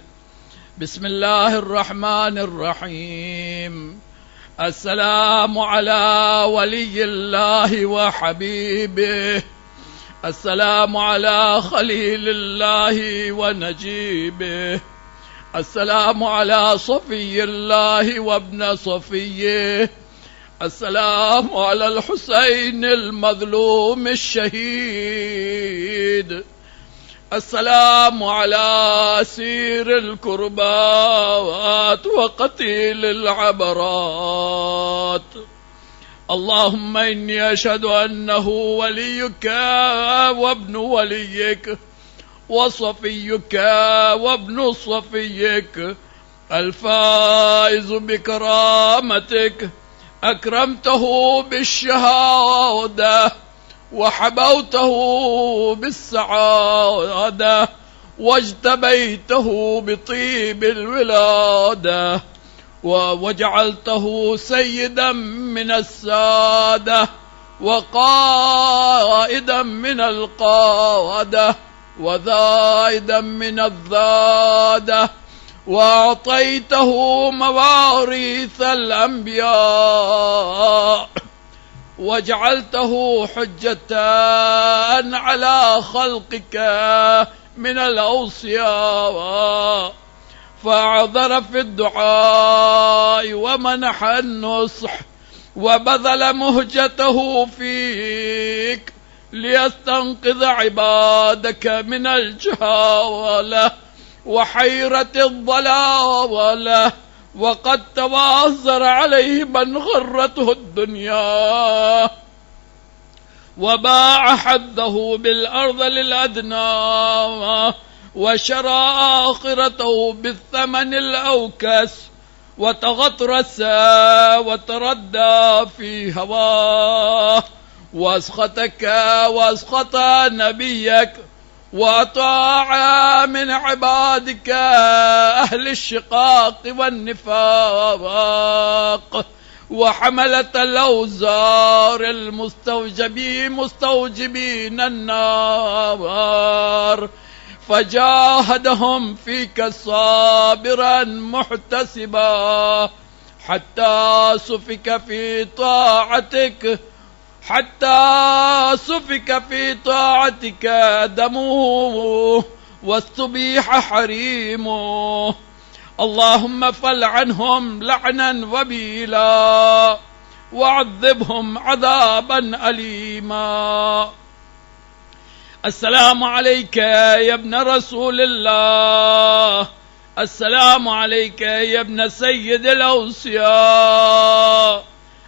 بسم اللہ الرحمن الرحیم السلام علی ولی اللہ وحبیبہ السلام علی خلیل اللہ ونجیبہ السلام على صفي الله وابن صفيه السلام على الحسين المظلوم الشهيد السلام على أسير الكربات وقتيل العبرات اللهم إني أشهد أنه وليك وابن وليك وصفيك وابن صفيك الفائز بكرامتك أكرمته بالشهادة وحبوته بالسعادة واجتبيته بطيب الولادة وجعلته سيدا من السادة وقائدا من القادة وذائدا من الذادة وأعطيته مواريث الأنبياء وجعلته حجة على خلقك من الأوصياء فأعذر في الدعاء ومنح النصح وبذل مهجته فيك ليستنقذ عبادك من الجهالة وحيرة الضلالة وقد توازر عليه من غرته الدنيا وباع حظه بالأرض للأدنى وشرى آخرته بالثمن الأوكس وتغطرس وتردى في هواه واسخطك واسخط نبيك وأطاع من عبادك أهل الشقاق والنفاق وحملة الأوزار مستوجبين النار فجاهدهم فيك صابرا محتسبا حتى سفك في طاعتك حتى سفك في طاعتك دمه واستبيح حريمه. اللهم فلعنهم لعنا وبيلا وعذبهم عذابا أليما. السلام عليك يا ابن رسول الله، السلام عليك يا ابن سيد الأوصياء،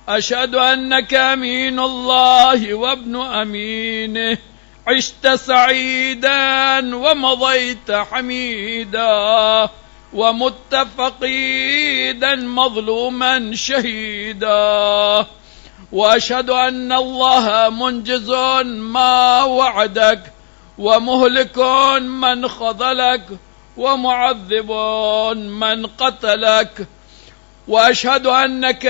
أشهد أنك أمين الله وابن أمينه، عشت سعيدا ومضيت حميدا، ومت فقيدا مظلوما شهيدا، وأشهد أن الله منجز ما وعدك، ومهلك من خذلك، ومعذب من قتلك، وأشهد أنك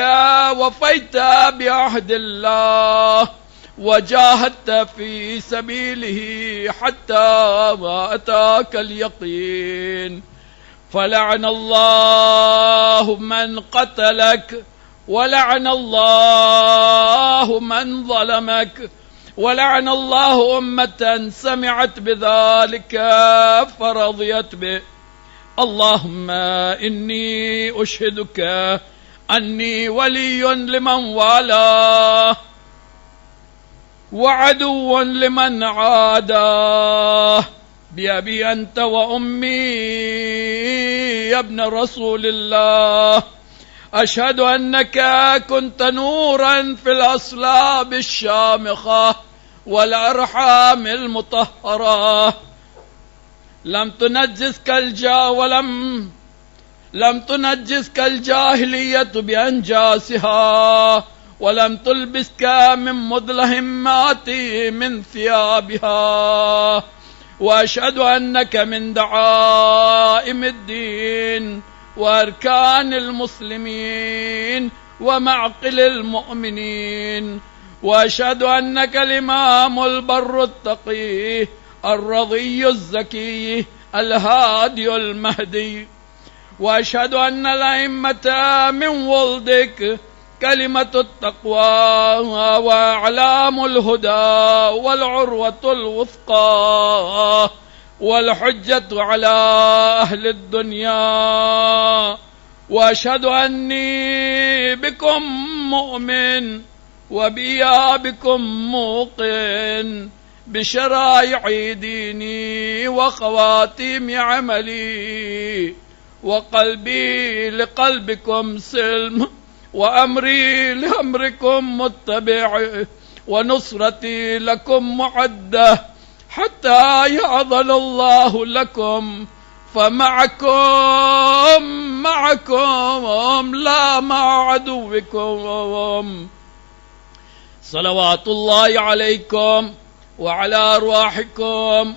وفيت بعهد الله وجاهدت في سبيله حتى ما أتاك اليقين. فلعن الله من قتلك، ولعن الله من ظلمك، ولعن الله أمة سمعت بذلك فرضيت به. اللهم إني أشهدك أني ولي لمن والاه، وعدو لمن عاداه، بأبي أنت وأمي يا ابن رسول الله. أشهد أنك كنت نورا في الأصلاب الشامخة والأرحام المطهرة، لم تنجسك الجاهلية بأنجاسها، ولم تلبسك من مدلهمات من ثيابها. وأشهد أنك من دعائم الدين وأركان المسلمين ومعقل المؤمنين. وأشهد أنك الإمام البر التقي الرضي الزكي الهادي المهدي. وأشهد أن الأئمة من ولدك كلمة التقوى وأعلام الهدى والعروة الوثقى والحجة على أهل الدنيا. وأشهد أني بكم مؤمن وبإيابكم موقن، بشرائع ديني وخواتيم عملي، وقلبي لقلبكم سلم، وأمري لأمركم متبع، ونصرتي لكم معدة حتى يأذن الله لكم، فمعكم لا مع عدوكم. صلوات الله عليكم وعلى أرواحكم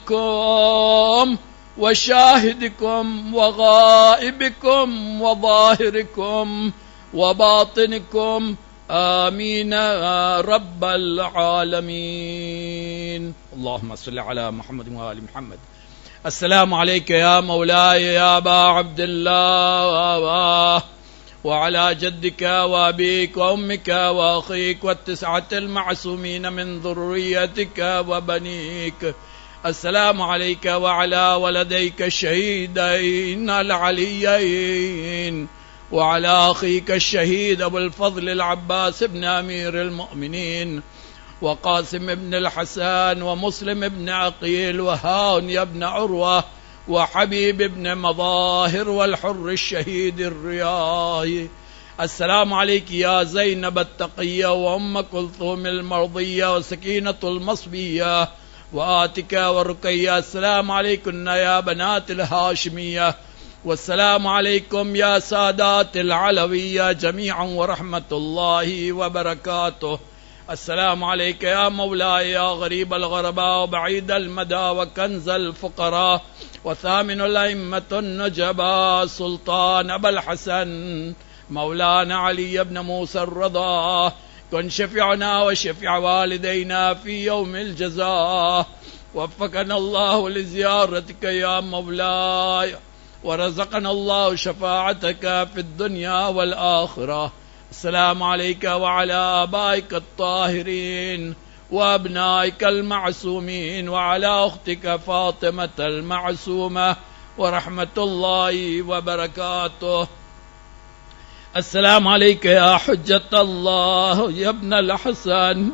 وأجسادكم وشاهدكم وغائبكم وظاهركم وباطنكم، آمين يا رب العالمين. اللهم صل على محمد وآل محمد. السلام عليك يا مولاي يا أبا عبد الله، وعلى جدك وأبيك وأمك وأخيك والتسعة المعصومين من ذريتك وبنيك. السلام عليك وعلى ولديك الشهيدين العليين، وعلى أخيك الشهيد أبو الفضل العباس بن أمير المؤمنين، وقاسم بن الحسن، ومسلم بن عقيل، وهاون بن عروة، وحبيب بن مظاهر، والحر الشهيد الرياي. السلام عليك يا زينب التقية وأم كلثوم المرضية وسكينة المصبية وآتك ورقية. السلام عليكن يا بنات الهاشمية، والسلام عليكم يا سادات العلوية جميعا ورحمة الله وبركاته. السلام عليك يا مولاي يا غريب الغرباء وبعيد المدى وكنز الفقراء وثامن الأئمة النجباء سلطان أبا الحسن مولانا علي بن موسى الرضا. كن شفيعنا وشفيع والدينا في يوم الجزاء. وفقنا الله لزيارتك يا مولاي، ورزقنا الله شفاعتك في الدنيا والآخرة. السلام عليك وعلى آبائك الطاهرين وأبنائك المعصومين وعلى أختك فاطمة المعصومة ورحمة الله وبركاته. السلام عليك يا حجة الله يا ابن الحسن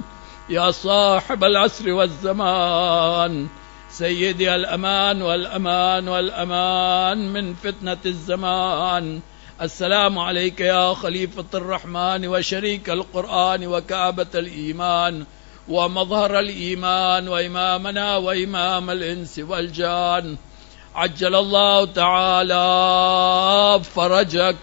يا صاحب العصر والزمان، سيدي الأمان والأمان والأمان من فتنة الزمان. السلام عليك يا خليفة الرحمن وشريك القرآن وكعبة الإيمان ومظهر الإيمان وإمامنا وإمام الإنس والجان. عجل الله تعالى فرجك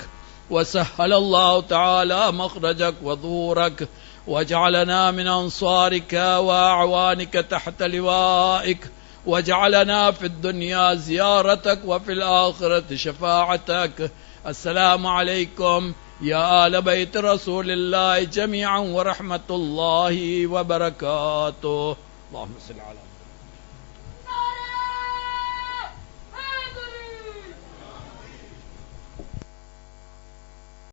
وسهل الله تعالى مخرجك وظهورك، واجعلنا من أنصارك وأعوانك تحت لوائك، واجعلنا في الدنيا زيارتك وفي الآخرة شفاعتك. السلام عليكم يا آل بيت رسول الله جميعا ورحمة الله وبركاته. اللهم صل على